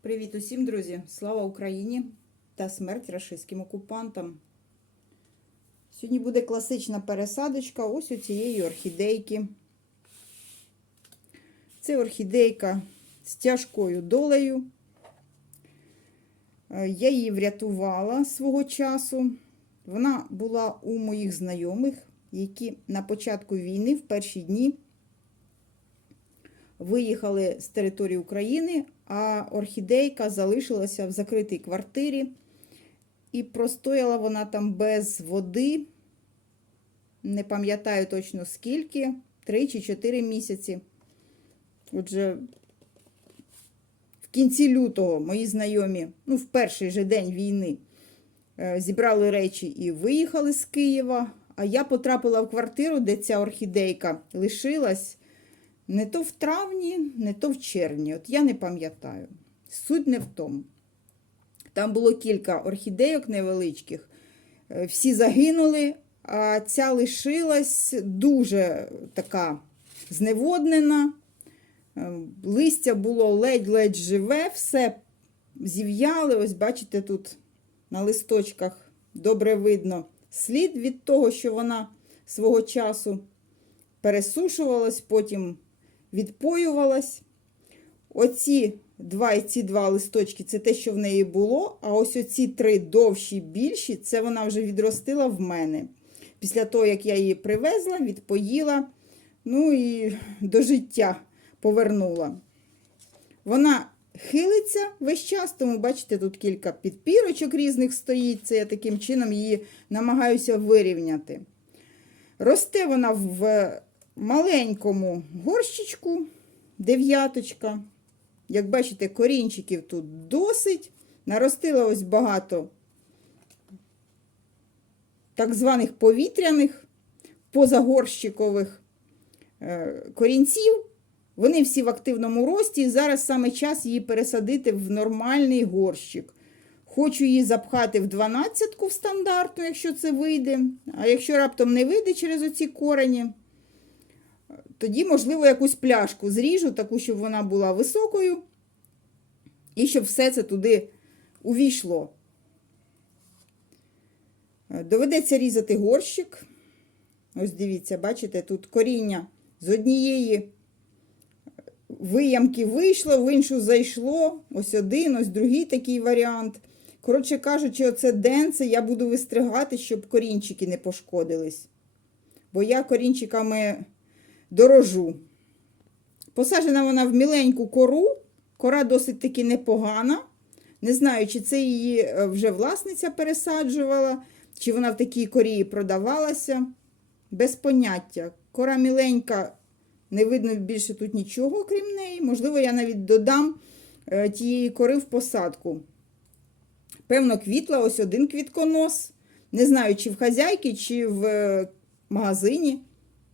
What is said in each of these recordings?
Привіт усім, друзі! Слава Україні та смерть рашистським окупантам. Сьогодні буде класична пересадочка ось у цієї орхідейки. Це орхідейка з тяжкою долею. Е, Я її врятувала свого часу. Вона була у моїх знайомих, які на початку війни, в перші дні, виїхали з території України, а орхідейка залишилася в закритій квартирі. І простояла вона там без води, не пам'ятаю точно скільки, 3 чи 4 місяці. Отже, в кінці лютого мої знайомі, ну, в перший же день війни, зібрали речі і виїхали з Києва. А я потрапила в квартиру, де ця орхідейка лишилась. Не то в травні, не то в червні. От я не пам'ятаю. Суть не в тому. Там було кілька орхідейок невеличких. Е, Всі загинули, а ця лишилась дуже така зневоднена. Е, Листя було ледь-ледь живе, все зів'яли. Ось, бачите, тут на листочках добре видно слід від того, що вона свого часу пересушувалась, потім відпоювалась. Оці два і ці два листочки це те, що в неї було. А ось оці три довші, більші, це вона вже відростила в мене. Після того, як я її привезла, відпоїла, ну і до життя повернула. Вона хилиться весь час, тому, бачите, тут кілька підпірочок різних стоїть. Це я таким чином її намагаюся вирівняти. Росте вона в маленькому горщичку, дев'яточка. Як бачите, корінчиків тут досить. Наростила ось багато так званих повітряних, позагорщикових е, корінців. Вони всі в активному рості, і зараз саме час її пересадити в нормальний горщик. Хочу її запхати в 12-ку в стандартну, якщо це вийде. А якщо раптом не вийде через оці корені, тоді, можливо, якусь пляшку зріжу, таку, щоб вона була високою, і щоб все це туди увійшло. Доведеться різати горщик. Ось дивіться, бачите, тут коріння з однієї виямки вийшло, в іншу зайшло. Ось один, ось другий такий варіант. Коротше кажучи, оце денце я буду вистригати, щоб корінчики не пошкодились. Бо я корінчиками дорожу. Посаджена вона в міленьку кору. Кора досить таки непогана. Не знаю, чи це її е, вже власниця пересаджувала, чи вона в такій корі продавалася. Без поняття. Кора міленька, не видно більше тут нічого, крім неї. Можливо, я навіть додам е, тієї кори в посадку. Певно, квітла ось один квітконос. Не знаю, чи в хазяйки, чи в е, магазині.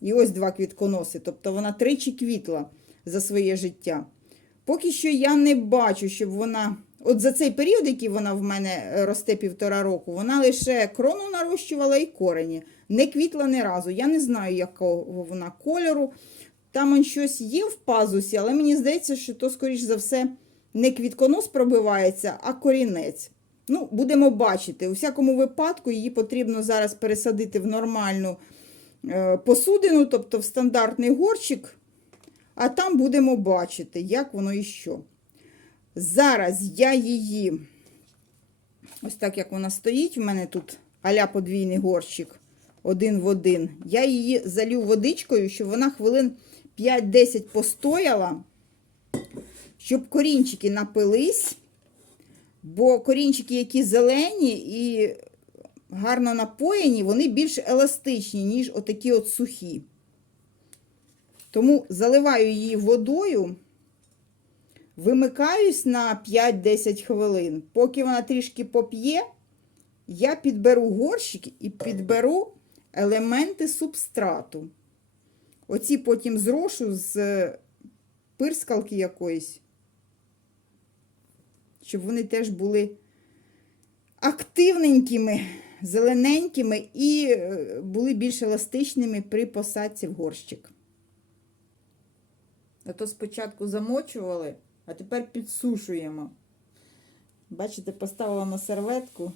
І ось два квітконоси. Тобто вона тричі квітла за своє життя. Поки що я не бачу, щоб вона. От за цей період, який вона в мене росте півтора року, вона лише крону нарощувала і корені. Не квітла ні разу. Я не знаю, якого вона кольору. Там он щось є в пазусі, але мені здається, що то, скоріш за все, не квітконос пробивається, а корінець. Ну, будемо бачити. У всякому випадку її потрібно зараз пересадити в нормальну е, посудину, тобто в стандартний горщик, а там будемо бачити, як воно і що. Зараз я її, ось так як вона стоїть, в мене тут аля подвійний горщик один в один. Я її залю водичкою, щоб вона хвилин 5-10 постояла, щоб корінчики напились. Бо корінчики, які зелені і гарно напоєні, вони більш еластичні, ніж отакі от сухі. Тому заливаю її водою, вимикаюсь на 5-10 хвилин. Поки вона трішки поп'є, я підберу горщик і підберу елементи субстрату. Оці потім зрошу з пирскалки якоїсь щоб вони теж були активненькими зелененькими і е, були більш еластичними при посадці в горщик. А то спочатку замочували, а тепер підсушуємо. Бачите, поставила на серветку,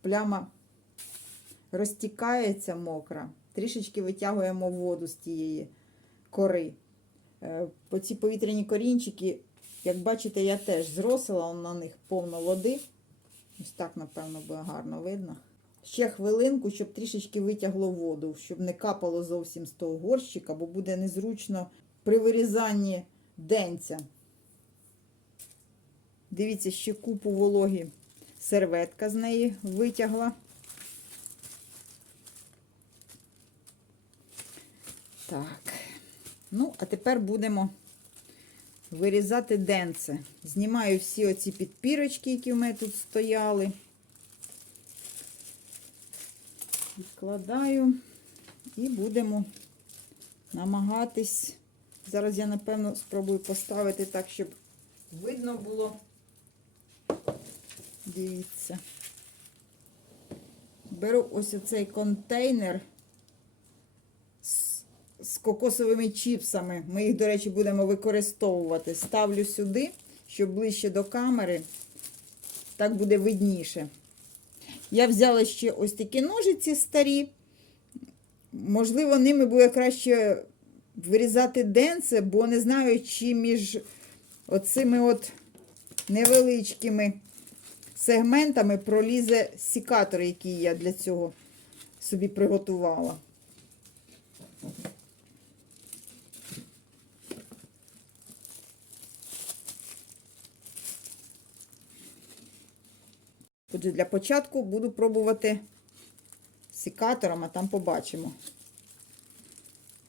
пляма розтікається мокра, трішечки витягуємо воду з тієї кори. Е, По ці повітряні корінчики, як бачите, я теж зросила на них повно води. Ось так, напевно, буде гарно видно. Ще хвилинку, щоб трішечки витягло воду, щоб не капало зовсім з того горщика, бо буде незручно при вирізанні денця. Дивіться, ще купу вологі серветка з неї витягла. Так. Ну, а тепер будемо вирізати денце. Знімаю всі оці підпірочки, які в мене тут стояли. Відкладаю і будемо намагатись. Зараз я, напевно, спробую поставити так, щоб видно було. Дивіться. Беру ось оцей контейнер кокосовими чіпсами. Ми їх, до речі, будемо використовувати. Ставлю сюди, щоб ближче до камери. Так буде видніше. Я взяла ще ось такі ножиці старі. Можливо, ними буде краще вирізати денце, бо не знаю, чи між оцими от невеличкими сегментами пролізе сікатор, який я для цього собі приготувала. Отже, для початку буду пробувати сікатором, а там побачимо.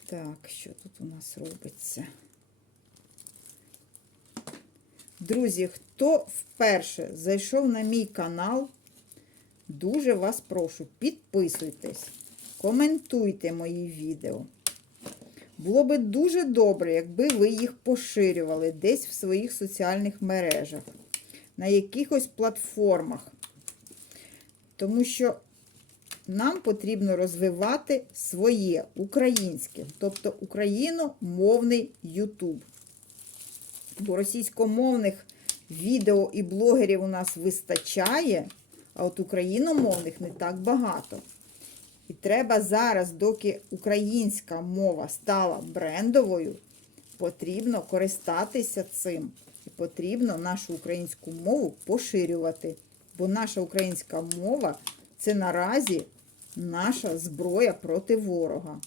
Так, що тут у нас робиться? Друзі, хто вперше зайшов на мій канал, дуже вас прошу, підписуйтесь, коментуйте мої відео. Було би дуже добре, якби ви їх поширювали десь в своїх соціальних мережах, на якихось платформах. Тому що нам потрібно розвивати своє українське, тобто україномовний YouTube. Бо російськомовних відео і блогерів у нас вистачає, а от україномовних не так багато. І треба зараз, доки українська мова стала брендовою, потрібно користатися цим. І потрібно нашу українську мову поширювати. Бо наша українська мова це наразі наша зброя проти ворога.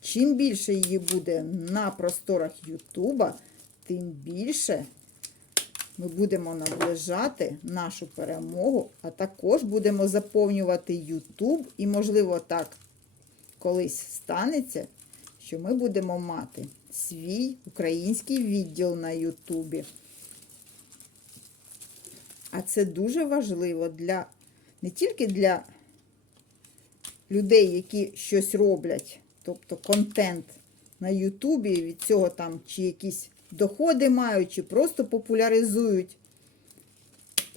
Чим більше її буде на просторах Ютуба, тим більше ми будемо наближати нашу перемогу, а також будемо заповнювати Ютуб, і, можливо, так колись станеться, що ми будемо мати свій український відділ на Ютубі. А це дуже важливо для не тільки для людей, які щось роблять, тобто контент на Ютубі, від цього там чи якісь доходи мають, чи просто популяризують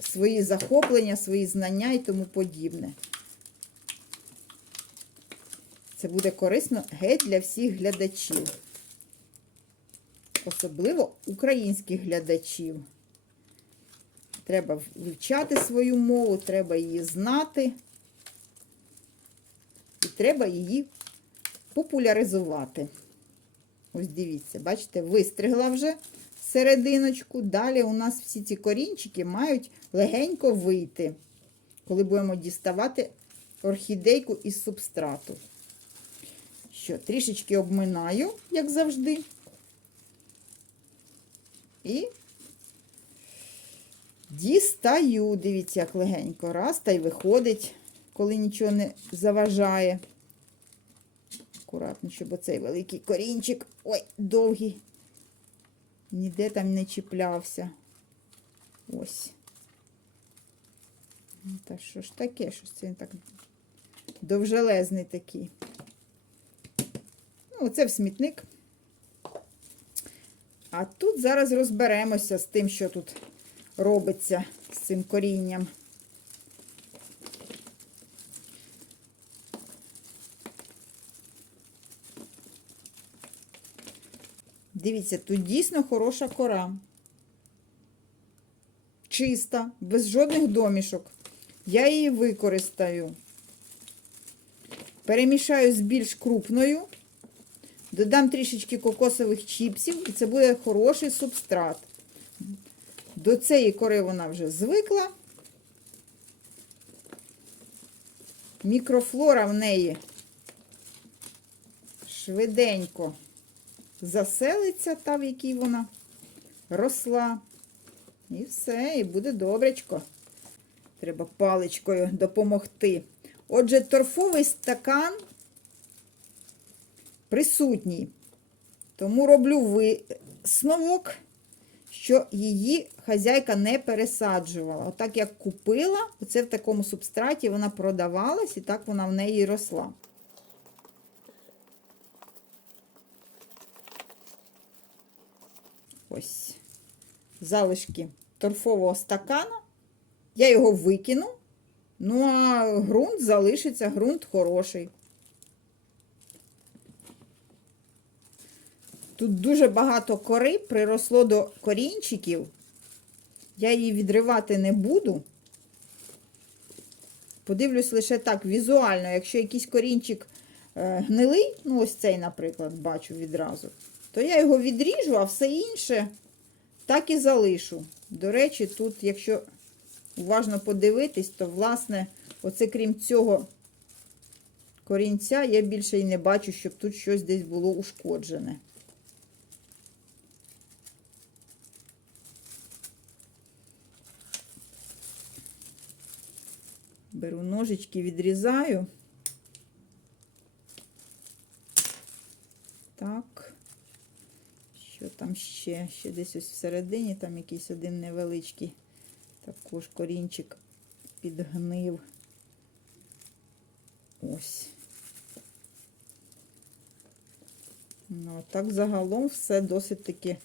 свої захоплення, свої знання і тому подібне. Це буде корисно геть для всіх глядачів. Особливо українських глядачів. Треба вивчати свою мову, треба її знати. І треба її популяризувати. Ось дивіться, бачите, вистригла вже серединочку. Далі у нас всі ці корінчики мають легенько вийти, коли будемо діставати орхідейку із субстрату. Що, трішечки обминаю, як завжди. І дістаю. Дивіться, як легенько. Раз, та й виходить, коли нічого не заважає. Акуратно, щоб оцей великий корінчик, ой, довгий, ніде там не чіплявся. Ось. Ну, Та що ж таке? Щось це так довжелезний такий. Ну, це в смітник. А тут зараз розберемося з тим, що тут робиться з цим корінням. Дивіться, тут дійсно хороша кора. Чиста, без жодних домішок. Я її використаю. Перемішаю з більш крупною, додам трішечки кокосових чіпсів, і це буде хороший субстрат. До цієї кори вона вже звикла. Мікрофлора в неї швиденько заселиться та, в якій вона росла. І все, і буде добречко. Треба паличкою допомогти. Отже, торфовий стакан присутній. Тому роблю висновок, що її хазяйка не пересаджувала. Отак, як купила, оце в такому субстраті вона продавалась, і так вона в неї росла. Ось залишки торфового стакана. Я його викину. Ну, а ґрунт залишиться, ґрунт хороший. Тут дуже багато кори приросло до корінчиків. Я її відривати не буду. Подивлюсь лише так, візуально, якщо якийсь корінчик е, гнилий, ну ось цей, наприклад, бачу відразу, то я його відріжу, а все інше так і залишу. До речі, тут, якщо уважно подивитись, то, власне, оце крім цього корінця, я більше і не бачу, щоб тут щось десь було ушкоджене. Беру ножички, відрізаю. Так. Що там ще? Ще десь ось всередині, там якийсь один невеличкий. Також корінчик підгнив. Ось. Ну, так загалом все досить таки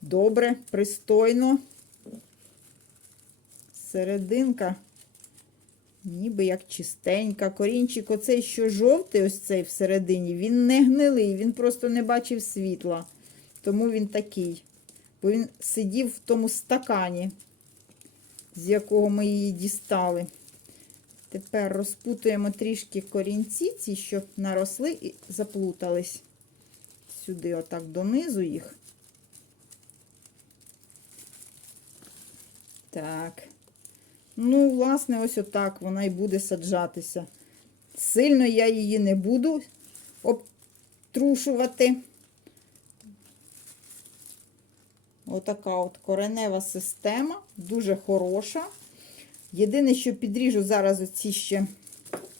добре, пристойно. Серединка ніби як чистенька. Корінчик оцей, що жовтий, ось цей всередині, він не гнилий, він просто не бачив світла. Тому він такий. Бо він сидів в тому стакані, з якого ми її дістали. Тепер розпутуємо трішки корінці, ці, що наросли і заплутались. Сюди, отак донизу їх. Так. Ну, власне, ось отак вона і буде саджатися. Сильно я її не буду обтрушувати. Отака от коренева система, дуже хороша. Єдине, що підріжу зараз оці ще,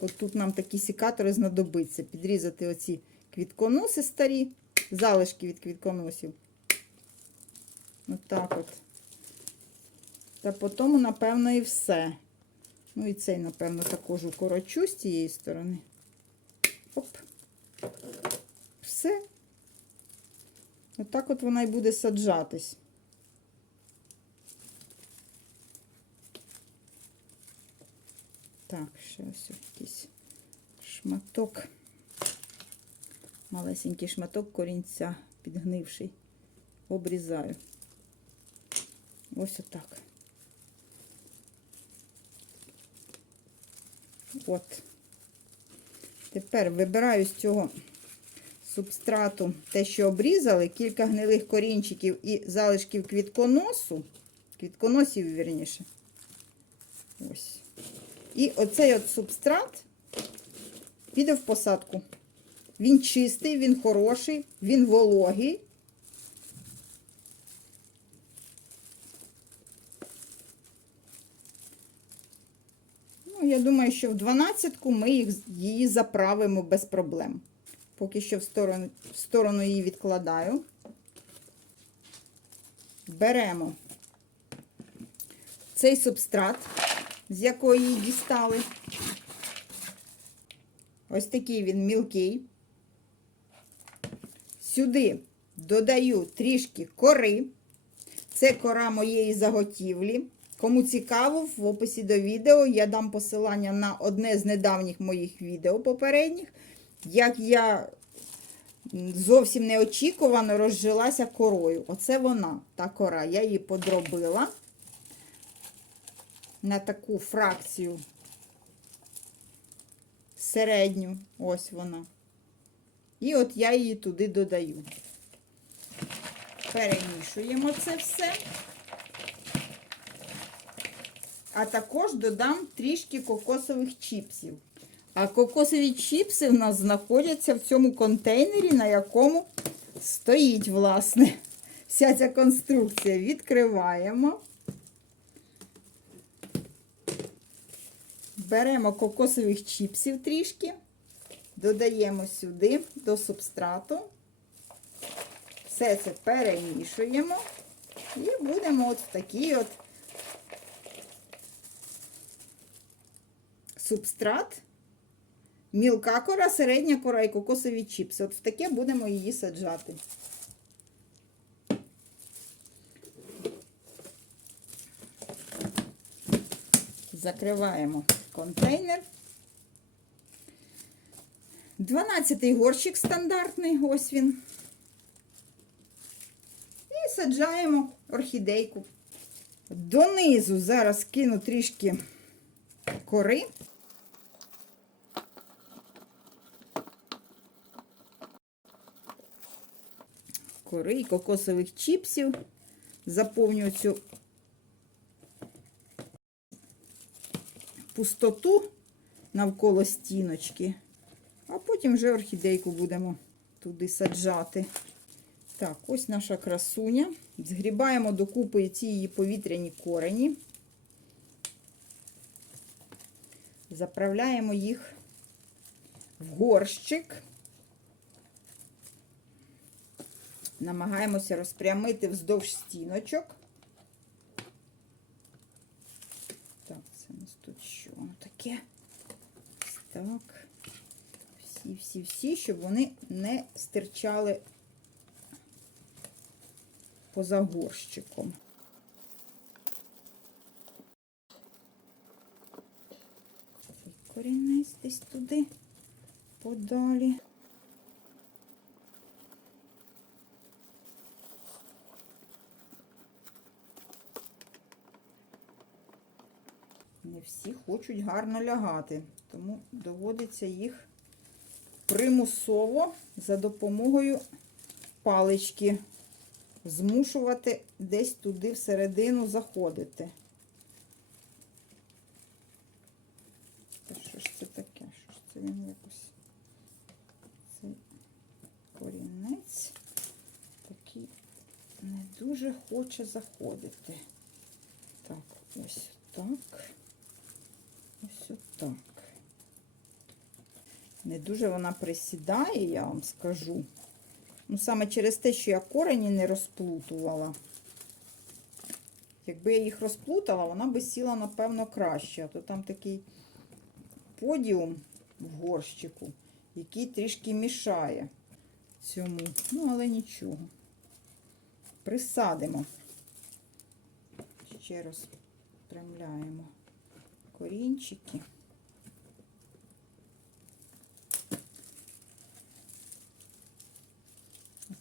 от тут нам такі сікатори знадобиться. Підрізати оці квітконоси старі, залишки від квітконосів. Отак от. Та потім, напевно, і все. Ну і цей, напевно, також укорочу з цієї сторони. Оп. Все. Отак от вона і буде саджатись. Так, ще ось якийсь шматок. Малесенький шматок корінця підгнивший. Обрізаю. Ось отак. От. Тепер вибираю з цього субстрату те, що обрізали, кілька гнилих корінчиків і залишків квітконосу. Квітконосів, вірніше. Ось. І оцей от субстрат піде в посадку. Він чистий, він хороший, він вологий. Я думаю, що в 12-ку ми їх, її заправимо без проблем. Поки що в сторону, в сторону її відкладаю. Беремо цей субстрат, з якої її дістали. Ось такий він мілкий. Сюди додаю трішки кори. Це кора моєї заготівлі. Кому цікаво, в описі до відео я дам посилання на одне з недавніх моїх відео попередніх, як я зовсім неочікувано розжилася корою. Оце вона, та кора. Я її подробила на таку фракцію середню. Ось вона. І от я її туди додаю. Перемішуємо це все. А також додам трішки кокосових чіпсів. А кокосові чіпси в нас знаходяться в цьому контейнері, на якому стоїть, власне, вся ця конструкція. Відкриваємо. Беремо кокосових чіпсів трішки, додаємо сюди до субстрату. Все це перемішуємо і будемо от в такий от субстрат. Мілка кора, середня кора і кокосові чіпси. От в таке будемо її саджати. Закриваємо контейнер. 12-й горщик стандартний, ось він. І саджаємо орхідейку. Донизу зараз кину трішки кори. Кори і кокосових чіпсів. Заповнюю цю пустоту навколо стіночки, а потім вже орхідейку будемо туди саджати. Так, ось наша красуня. Згрібаємо докупи ці її повітряні корені. Заправляємо їх в горщик. Намагаємося розпрямити вздовж стіночок. Так, це у нас тут що таке? Так. Всі-всі-всі, щоб вони не стирчали поза горщиком. Корінець десь туди подалі. Не всі хочуть гарно лягати, тому доводиться їх примусово за допомогою палички змушувати десь туди всередину заходити. Та що ж це таке? Що ж це він якось? Це корінець такий не дуже хоче заходити. Так, ось так. Ось отак. Не дуже вона присідає, я вам скажу. Ну, саме через те, що я корені не розплутувала. Якби я їх розплутала, вона би сіла, напевно, краще. А то там такий подіум в горщику, який трішки мішає цьому. Ну, але нічого. Присадимо. Ще раз розпрямляємо корінчики.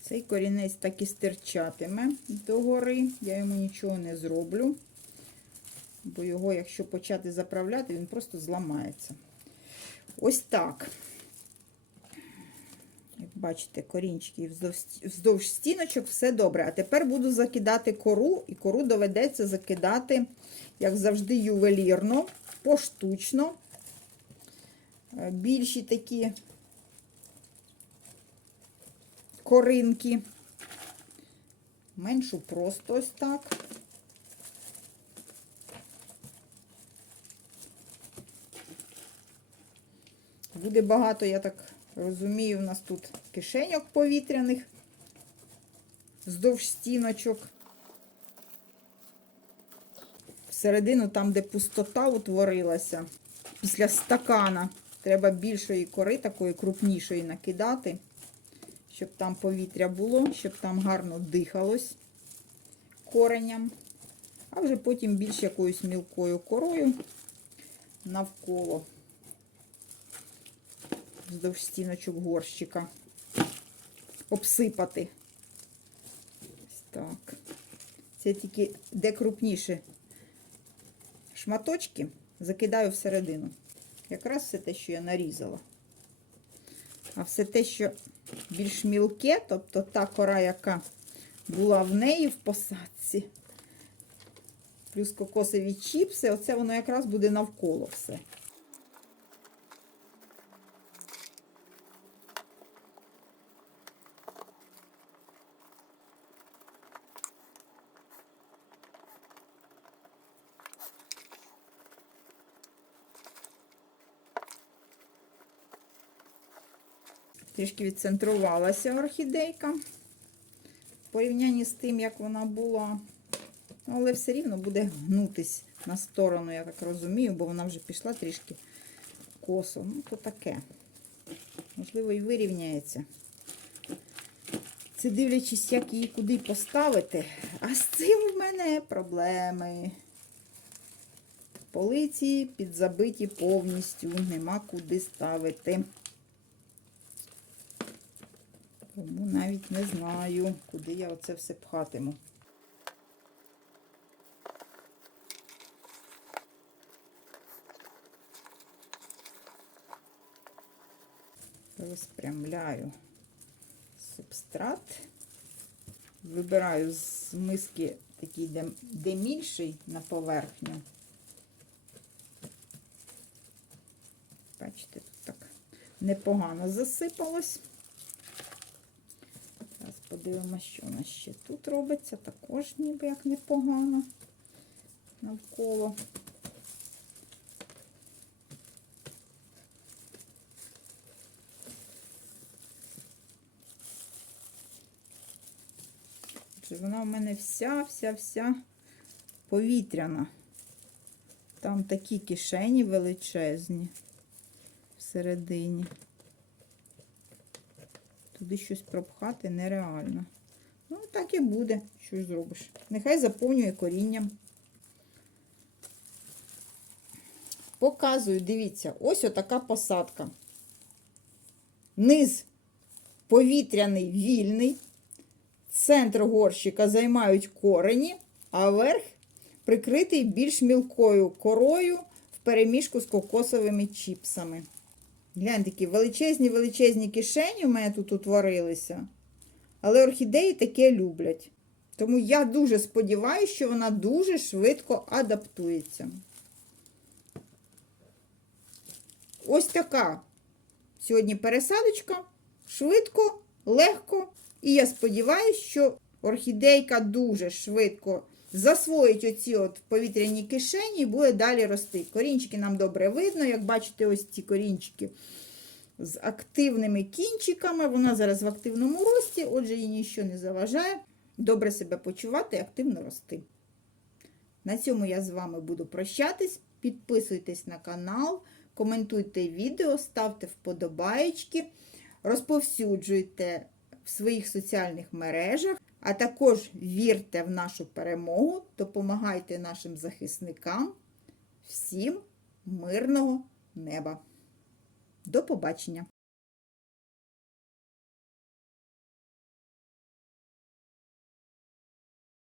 Цей корінець так і стирчатиме догори. Я йому нічого не зроблю, бо його, якщо почати заправляти, він просто зламається. Ось так. Як бачите, корінчики вздовж, стіночок, все добре. А тепер буду закидати кору, і кору доведеться закидати, як завжди, ювелірно, поштучно. Е, Більші такі коринки. Меншу просто ось так. Буде багато, я так розумію, у нас тут кишеньок повітряних вздовж стіночок. Всередину, там, де пустота утворилася, після стакана, треба більшої кори, такої крупнішої накидати щоб там повітря було, щоб там гарно дихалось кореням, а вже потім більш якоюсь мілкою корою навколо вздовж стіночок горщика. обсипати. Так. Це тільки де крупніші шматочки закидаю всередину. Якраз все те, що я нарізала. А все те, що більш мілке, тобто та кора, яка була в неї в посадці, плюс кокосові чіпси, оце воно якраз буде навколо все. Трішки відцентрувалася орхідейка в порівнянні з тим, як вона була. Але все рівно буде гнутись на сторону, я так розумію, бо вона вже пішла трішки косо. Ну, то таке. Можливо, і вирівняється. Це дивлячись, як її куди поставити. А з цим в мене проблеми. Полиці підзабиті повністю, нема куди ставити. Тому навіть не знаю, куди я оце все пхатиму. Розпрямляю субстрат. Вибираю з миски такий, де, де мільший на поверхню. Бачите, тут так непогано засипалось. Подивимося, що у нас ще тут робиться. Також ніби як непогано навколо. Вона в мене вся-вся-вся повітряна. Там такі кишені величезні всередині. Туди щось пропхати нереально. Ну, так і буде. Що ж зробиш? Нехай заповнює корінням. Показую, дивіться, ось отака посадка. Низ повітряний, вільний. Центр горщика займають корені, а верх прикритий більш мілкою корою в переміжку з кокосовими чіпсами. Гляньте, такі величезні-величезні кишені в мене тут утворилися. Але орхідеї таке люблять. Тому я дуже сподіваюся, що вона дуже швидко адаптується. Ось така сьогодні пересадочка. Швидко, легко. І я сподіваюся, що орхідейка дуже швидко засвоїть оці от повітряні кишені і буде далі рости. Корінчики нам добре видно. Як бачите, ось ці корінчики з активними кінчиками. Вона зараз в активному рості, отже, їй нічого не заважає. Добре себе почувати і активно рости. На цьому я з вами буду прощатись. Підписуйтесь на канал, коментуйте відео, ставте вподобаєчки, розповсюджуйте в своїх соціальних мережах, а також вірте в нашу перемогу, допомагайте нашим захисникам. Всім мирного неба! До побачення!